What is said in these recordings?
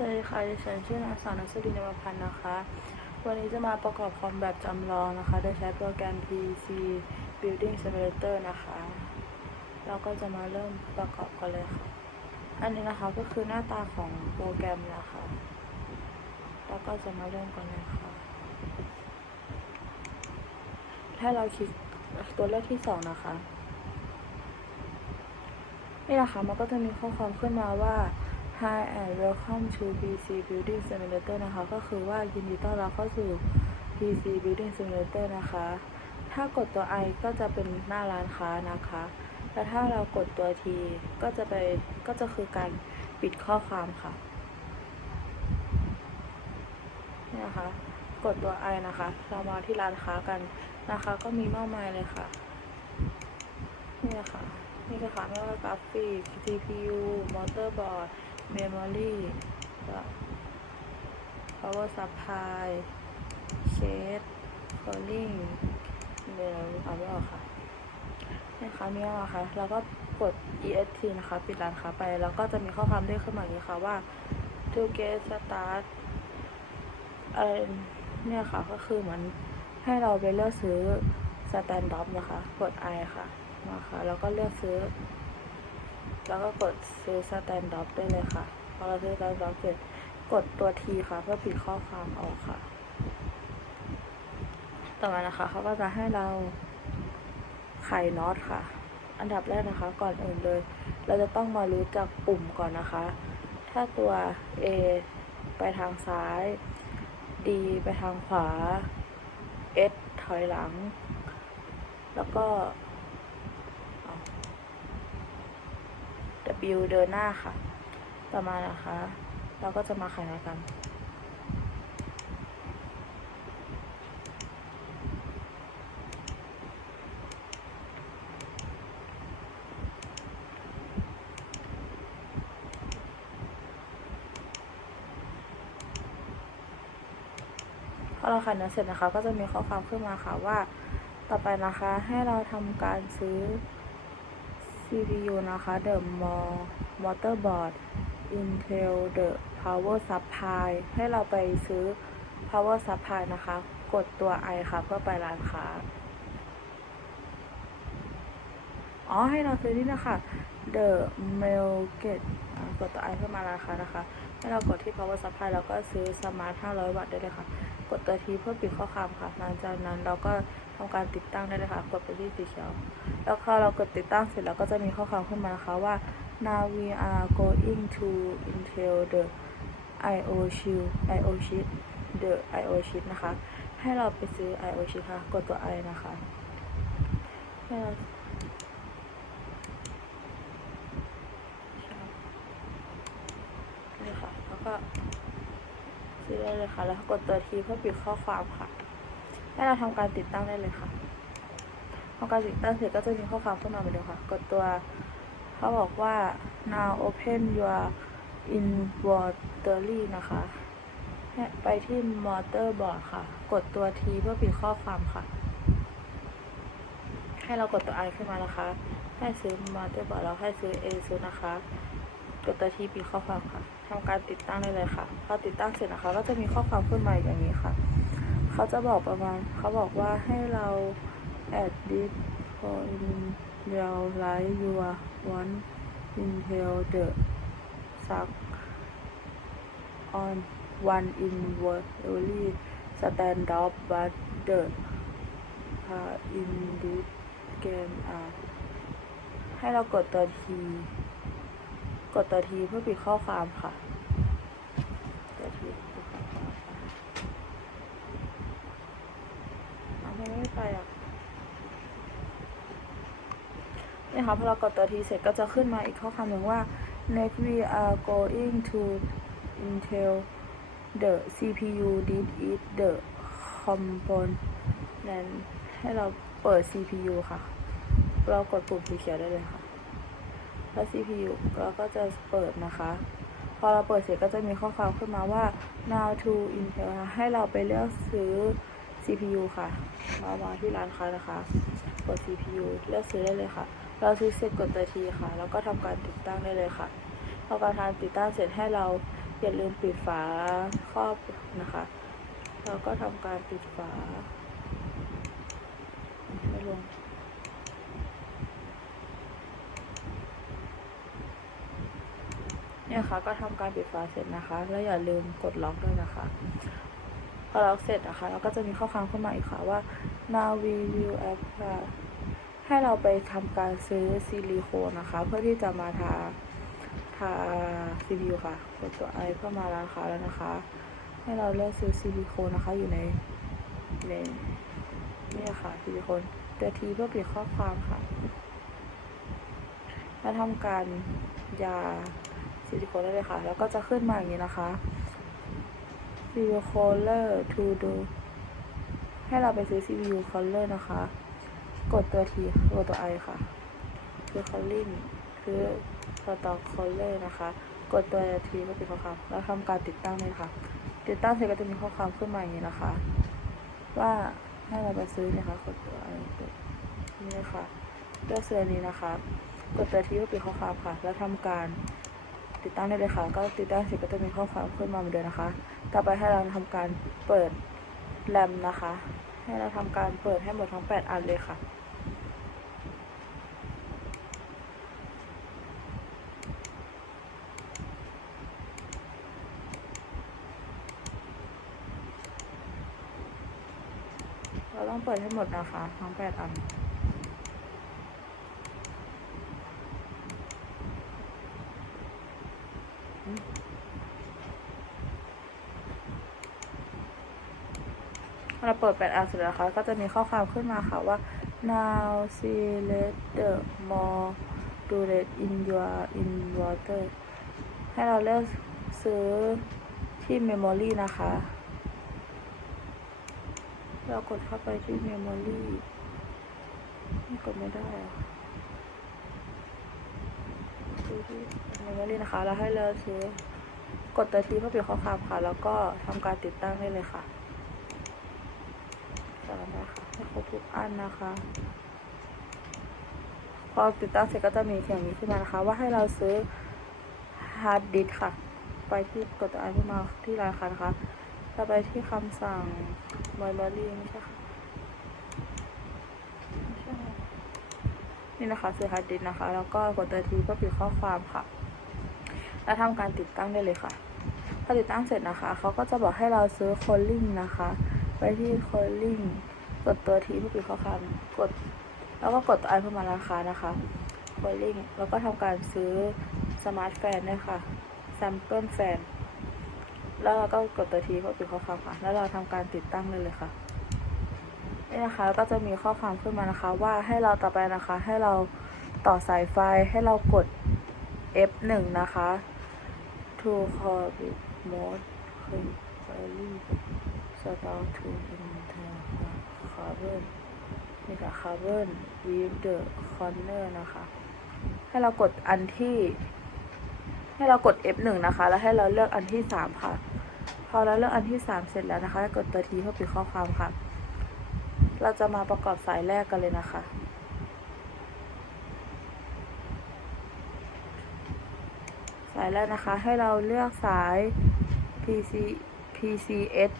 สวัสดีค่ะดิฉันชื่อนางสาวนัสดินนวพันธ์นะคะ วันนี้จะมาประกอบคอมแบบจำลองนะคะ โดยใช้โปรแกรม PC Building Simulator นะคะ เราก็จะมาเริ่มประกอบกันเลยค่ะ อันนี้นะคะก็คือหน้าตาของโปรแกรมนะคะ แล้วก็จะมาเริ่มกันเลยค่ะ ถ้าเราคลิกตัวเลือกที่สองนะคะ นี่นะคะมันก็จะมีข้อความขึ้นมาว่า Hi and welcome to PC Building Simulator นะคะ ก็คือว่ายินดีต้อนรับเข้าสู่ PC Building Simulator นะคะ ถ้ากดตัว I ก็จะเป็นหน้าร้านค้านะคะ และถ้าเรากดตัว T ก็จะไปก็จะคือการปิดข้อความค่ะนี่นะคะ กดตัว I นะคะ เรามาที่ร้านค้ากันนะคะ ก็มีมากมายเลยค่ะ นี่นะคะนี่นะคะไม่ว่ากราฟิก CPU มอเตอร์บอร์ด memory แล้ว power supply shade cooling เดี๋ยวเอาไม่ออกค่ะนี่ค่ะนี่นะคะแล้วก็กด EST นะคะ ปิดร้านค้าไป แล้วก็จะมีข้อความเด้งขึ้นมาอย่างนี้ค่ะว่า to get start อะไรเนี่ยค่ะ ก็คือเหมือนให้เราไปเลือกซื้อ stand up นะคะ กด I ค่ะมาค่ะแล้วก็เลือกซื้อ แล้วก็กดซื้อ stand up ได้เลยค่ะ พอเราซื้อ stand up เสร็จกดตัว T ค่ะ เพื่อปิดข้อความออกค่ะ ต่อมานะคะเขาก็จะให้เราไขน็อตค่ะ อันดับแรกนะคะ ก่อนอื่นเลย เราจะต้องมารู้จักปุ่มก่อนนะคะ ถ้าตัว A ไปทางซ้าย D ไปทางขวา S ถอยหลัง แล้วก็ W เดินหน้าค่ะต่อมาณนะคะ เราก็จะมาขน็อตกันพอเราขันเนื้อเสร็จนะคะ ก็จะมีข้อความขึ้นมาค่ะว่า ต่อไปนะคะให้เราทำการซื้อ CPU นะคะ The More Motherboard Intel The Power Supply ให้เราไปซื้อ Power Supply นะคะ กดตัว I ค่ะ เพื่อไปร้านค้า อ๋อ ให้เราซื้อนี่นะคะ The Market กดตัว I เพื่อมาราคานะคะ ให้เรากดที่ power supply แล้วก็ซื้อ smart 500 วัตต์ได้เลยค่ะ กดตัวทีเพื่อปิดข้อความค่ะ หลังจากนั้นเราก็ทำการติดตั้งได้เลยค่ะ กดไปที่สีเขียว แล้วพอเรากดติดตั้งเสร็จแล้วก็จะมีข้อความขึ้นมานะคะว่า now we are going to Intel the IO chip IO chip the IO chip นะคะ ให้เราไปซื้อ IO chip ค่ะ กดตัว I นะคะให้เรา นี่ค่ะ แล้ว ก็ซื้อได้เลยค่ะ แล้วกดตัวทีเพื่อปิดข้อความค่ะ ให้เราทำการติดตั้งได้เลยค่ะทำการติดตั้งเสร็จก็จะมีข้อความขึ้นมาเหมือนเดิมค่ะ กดตัวเขาบอกว่า now open your inventory นะคะไปที่ motherboard ค่ะ กดตัว T เพื่อปิดข้อความค่ะ ให้เรากดตัว I ขึ้นมานะคะ ให้ซื้อ motherboard แล้วให้ซื้อ ASUS นะคะ กดตัวที่ปิดข้อความค่ะทำการติดตั้งได้เลยค่ะ พอติดตั้งเสร็จนะคะ ก็จะมีข้อความขึ้นมาอย่างนี้ค่ะ เขาจะบอกประมาณเขาบอกว่าให้เรา add this for in real life your one intel the suck on one in every stand up but the uh, in this game are ให้เรากดตัวที ดตัวทีเพื่อปิดข้อความค่ะตัวทีเอาทำไมไม่ไปอะนี่ค่ะพอเรากดตัวทีเสร็จก็จะขึ้นมาอีกข้อความหนึ่งว่า next we are going to Intel the CPU this is the component ให้เราเปิด CPU ค่ะ เรากดปุ่มสีเขียวได้เลยค่ะ แล้ว CPU เราก็จะเปิดนะคะ พอเราเปิดเสร็จก็จะมีข้อความขึ้นมาว่า now to Intel นะคะให้เราไปเลือกซื้อ CPU ค่ะ มามาที่ร้านค้านะคะ กด CPU เลือกซื้อได้เลยค่ะ เราซื้อเสร็จกดตัวทีค่ะ แล้วก็ทำการติดตั้งได้เลยค่ะ พอการทำติดตั้งเสร็จให้เราอย่าลืมปิดฝาครอบนะคะ แล้วก็ทำการปิดฝาไม่ลง เนี่ยค่ะก็ทำการปิดฝาเสร็จนะคะ แล้วอย่าลืมกดล็อกด้วยนะคะพอล็อกเสร็จนะคะเราก็จะมีข้อความขึ้นมาอีกค่ะว่า now we will apply ให้เราไปทำการซื้อซิลิโคนนะคะ เพื่อที่จะมาทาทา CPU ค่ะกดตัว i เพื่อมาร้านค้าแล้วนะคะ ให้เราเลือกซื้อซิลิโคนนะคะอยู่ในในนี่ค่ะซิลิโคนตัวทีเพื่อปิดข้อความค่ะแล้วทำการยา ซิลิโคนได้เลยค่ะ แล้วก็จะขึ้นมาอย่างนี้นะคะซิลิโคนเลอร์ to do ให้เราไปซื้อ CPU color นะคะ กดตัวทีกดตัว i ค่ะ คือ calling คือสต็อก color นะคะ กดตัวทีก็เป็นข้อความแล้วทำการติดตั้งเลยค่ะ ติดตั้งเสร็จก็จะมีข้อความขึ้นมาอย่างนี้นะคะ ว่าให้เราไปซื้อเนี่ยค่ะกดตัว i กดนี่เลยค่ะเลือกซื้อนนี้นะคะ กดตัวทีก็เป็นข้อความค่ะ แล้วทำการ ติดตั้งได้เลยค่ะ ก็ติดตั้งเสร็จก็จะมีข้อความขึ้นมาเหมือนเดิมนะคะ ต่อไปให้เราทำการเปิดแรมนะคะ ให้เราทำการเปิดให้หมดทั้ง 8 อันเลยค่ะเราต้องเปิดให้หมดนะคะทั้ง 8 อัน เราเปิด8อันเสร็จแล้วนะคะก็จะมีข้อความขึ้นมาค่ะว่า now select the more do it in your inverter ให้เราเลือกซื้อที่ memory นะคะ เรากดเข้าไปที่ memory นี่กดไม่ได้อะดูที่ memory นะคะแล้วให้เราซื้อกดตัวทีเพื่อปิดข้อความค่ะ แล้วก็ทำการติดตั้งได้เลยค่ะ สามนะคะให้ครบทุกอันนะคะ พอติดตั้งเสร็จก็จะมีเขียนนี้ขึ้นมานะคะ ว่าให้เราซื้อฮาร์ดดิสค่ะ ไปที่กดตัวไอขึ้นมาที่ร้านค้านะคะจะไปที่คำสั่ง memory ไม่ใช่ค่ะไม่ใช่ค่ะนี่นะคะซื้อฮาร์ดดิสนะคะ แล้วก็กดตัวทีเพื่อปิดข้อความค่ะ แล้วทำการติดตั้งได้เลยค่ะพอติดตั้งเสร็จนะคะ เขาก็จะบอกให้เราซื้อโคลลิ่งนะคะ ไปที่ calling กดตัวทีเพื่อปิดข้อความกด แล้วก็กดตัวไอเพื่อมาราคานะคะ calling แล้วก็ทำการซื้อสมาร์ทแฟนด้วยค่ะ sample fan แล้วเราก็กดตัวทีเพื่อปิดข้อความค่ะ แล้วเราทำการติดตั้งเลยเลยค่ะนี่นะคะก็จะมีข้อความขึ้นมานะคะว่าให้เราต่อไปนะคะ ให้เราต่อสายไฟให้เรากด F1 นะคะ to corbit mode query start to enter carbon นี่ค่ะ carbon with the corner นะคะ ให้เรากดอันที่ ให้เรากด F1 นะคะ แล้วให้เราเลือกอันที่ 3 ค่ะ พอเราเลือกอันที่ 3 เสร็จแล้วนะคะกดตัวทีเพื่อปิดข้อความค่ะ เราจะมาประกอบสายแรกกันเลยนะคะสายแรกนะคะให้เราเลือกสาย PC PCS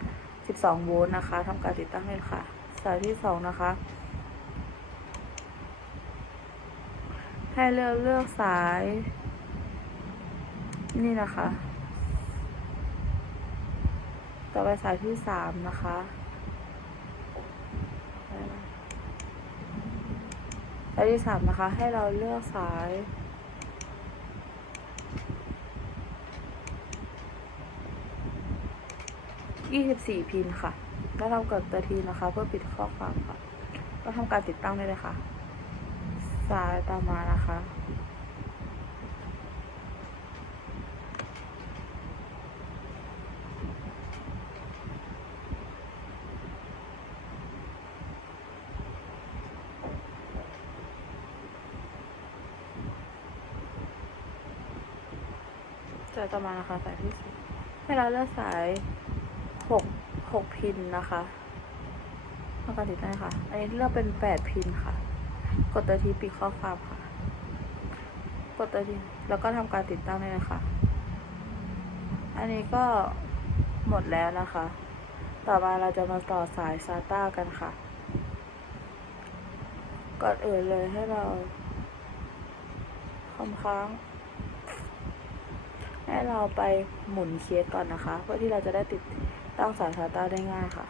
1 12 โวลต์นะคะทำการติดตั้งเลยค่ะ สายที่ 2 นะคะ ให้เลือกเลือกสาย นี่นะคะ ต่อไปสายที่ 3 นะคะสายที่ 3 นะคะ ให้เราเลือกสาย 24 พินค่ะ แล้วเรากดตัวทีนะคะ เพื่อปิดข้อความค่ะ ก็ทำการติดตั้งได้เลยค่ะ สายต่อมานะคะ สายต่อมานะคะสายที่สี่ให้เราเลือกสาย หกหกพินนะคะทำการติดตั้งค่ะ อันนี้เลือกเป็นแปดพินค่ะ กดตัวทีปิดข้อความค่ะ กดตัวทีแล้วก็ทำการติดตั้งได้เลยค่ะ อันนี้ก็หมดแล้วนะคะ ต่อมาเราจะมาต่อสาย SATA กันค่ะ ก่อนอื่นเลยให้เราคอมค้าง ให้เราไปหมุนเคสก่อนนะคะ เพื่อที่เราจะได้ติด ตั้งสาย SATA ได้ง่ายค่ะ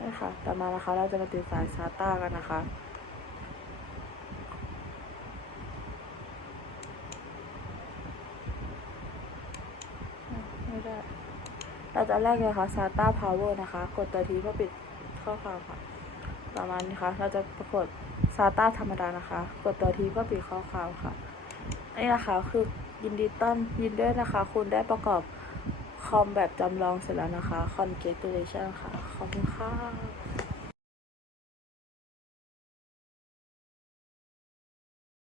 นี่ค่ะ ต่อมานะคะเราจะมาติดสาย SATA กันนะคะไม่ได้เราจะแรกเลยค่ะ SATA Power นะคะ กดตัวทีเพื่อปิดข้อความค่ะต่อมาณนี้ค่ะ เราจะปรากฏ SATA ธรรมดานะคะ กดตัวทีเพื่อปิดข้อความค่ะ นี่นะคะคือยินดีต้อนยินด้วยนะคะ คุณได้ประกอบคอมแบบจำลองเสร็จแล้วนะคะ Congratulations ค่ะ ขอบคุณค่ะ